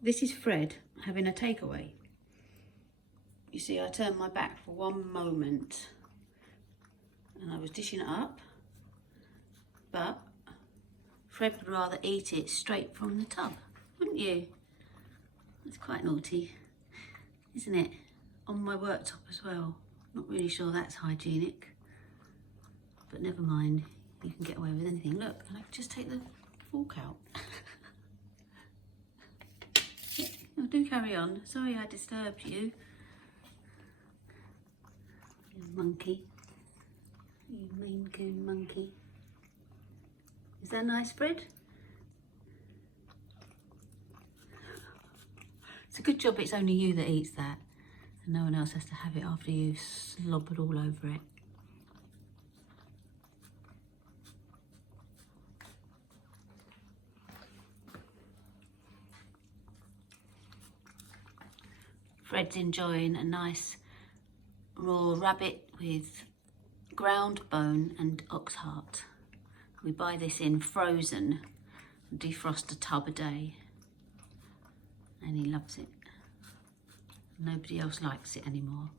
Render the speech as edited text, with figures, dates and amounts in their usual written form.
This is Fred having a takeaway. You see, I turned my back for one moment and I was dishing it up, but Fred would rather eat it straight from the tub, wouldn't you? That's quite naughty, isn't it? On my worktop as well. Not really sure that's hygienic, but never mind. You can get away with anything. Look, and I can just take the fork out. Yeah, oh, do carry on. Sorry I disturbed you. You monkey. You Maine Coon monkey. Is that nice, Fred? It's a good job it's only you that eats that, and no one else has to have it after you've slobbered all over it. Fred's enjoying a nice raw rabbit with ground bone and ox heart. We buy this in frozen, defrost a tub a day, and he loves it. Nobody else likes it anymore.